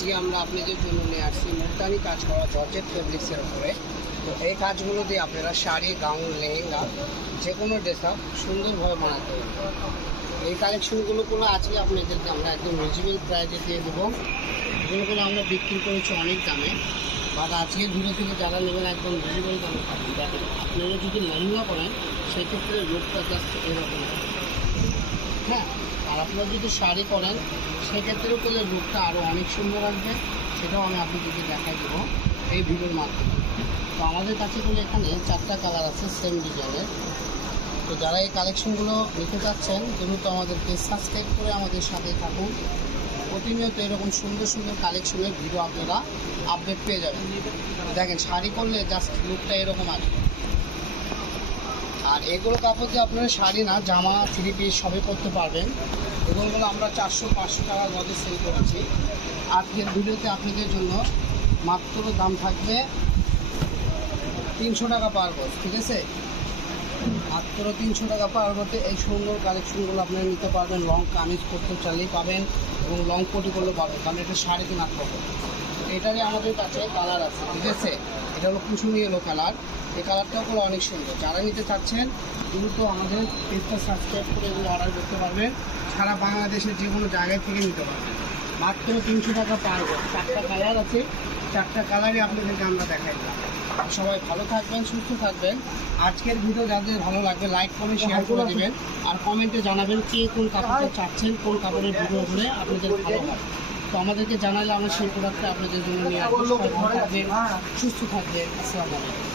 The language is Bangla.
আজকে আমরা আপনাদের জন্য নিয়ে আসছি মুলতানি কাজ করা জর্জেট ফেব্রিক্সের উপরে। তো এই কাজগুলো দিয়ে আপনারা শাড়ি, গাউন, লেহেঙ্গা যে কোনো ড্রেস আপ সুন্দরভাবে বানাতে পারবেন। এই কালেকশনগুলো আজকে আপনাদেরকে আমরা একদম রিজনেবল প্রাইসে দিয়ে দেবো। এগুলো আমরা বিক্রি করেছি অনেক দামে, বাট আজকের ভিডিও থেকে যারা নেবেন একদম রিজনেবল দামে পাবেন। দেখেন, আপনারা যদি লেহেঙ্গা করেন সেক্ষেত্রে লুকটা জাস্ট এরকম, হ্যাঁ। আর আপনারা যদি শাড়ি করেন সেক্ষেত্রেও করলে লুকটা আরও অনেক সুন্দর আসবে, সেটাও আমি আপনাদেরকে দেখাই দেবো এই ভিডিওর মাধ্যমে। তো আমাদের কাছে করলে এখানে 4টা কালার আছে সেম ডিজাইনের। তো যারা এই কালেকশনগুলো নিতে চাচ্ছেন দ্রুত আমাদেরকে সাবস্ক্রাইব করে আমাদের সাথে থাকুন। প্রতিনিয়ত এরকম সুন্দর সুন্দর কালেকশনের ভিডিও আপনারা আপডেট পেয়ে যাবেন। দেখেন, শাড়ি করলে জাস্ট লুকটা এরকম আসবে। আর এগুলো কাপড় দিয়ে আপনারা শাড়ি না, জামা, 3 পিস সবই করতে পারবেন। এগুলো আমরা 400-500 টাকার মধ্যে সেল করেছি। আজকের ভিডিওতে আপনাদের জন্য মাত্র দাম থাকবে 300 টাকা পার গজ, ঠিক আছে? মাত্র 300 টাকা পার গজে এই সুন্দর কালেকশনগুলো আপনারা নিতে পারবেন। লং কামিজ করতে চাইলেই পাবেন এবং লং কোটি করলেও পাবেন, কারণ এটা শাড়ি কিনা পাবেন। এটারই আমাদের কাছে কালার আছে, ঠিক আছে? এটা হলো কুসুমি এলো কালার। এই কালারটাও করে অনেক সুন্দর। যারা নিতে চাচ্ছেন দ্রুত আমাদের পেজটা সাবস্ক্রাইব করে এগুলো অর্ডার করতে পারবেন। সারা বাংলাদেশের যে কোনো জায়গায় থেকে নিতে পারবেন। মাত্র 300 টাকা পার গজ। 4টা কালার আছে, 4টা কালারই আপনাদেরকে আমরা দেখাই দিলাম। সবাই ভালো থাকবেন, সুস্থ থাকবেন। আজকের ভিডিও যাদের ভালো লাগবে লাইক করে শেয়ার করে দেবেন, আর কমেন্টে জানাবেন কে কোন কাপড়টা চাচ্ছেন, কোন কাপড়ের ভিডিও হলে আপনাদের ভালো হয়। তো আমাদেরকে জানালে আমরা সেই প্রোডাক্টটা আপনাদের জন্য নিয়ে আসবো। সবাই ভালো থাকবেন, সুস্থ থাকবেন। আসসালামু আলাইকুম।